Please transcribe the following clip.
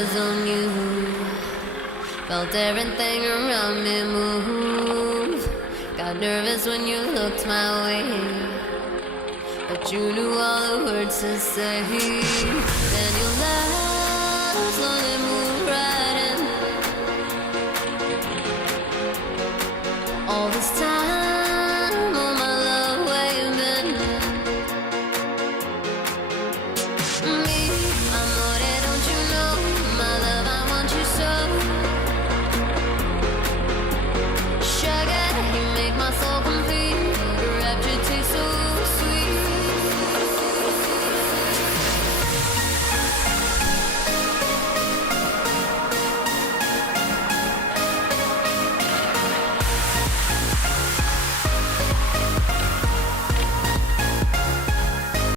eyes on you. Felt everything around me move. Got nervous when you looked my way, but you knew all the words to say. Then your love slowly moved right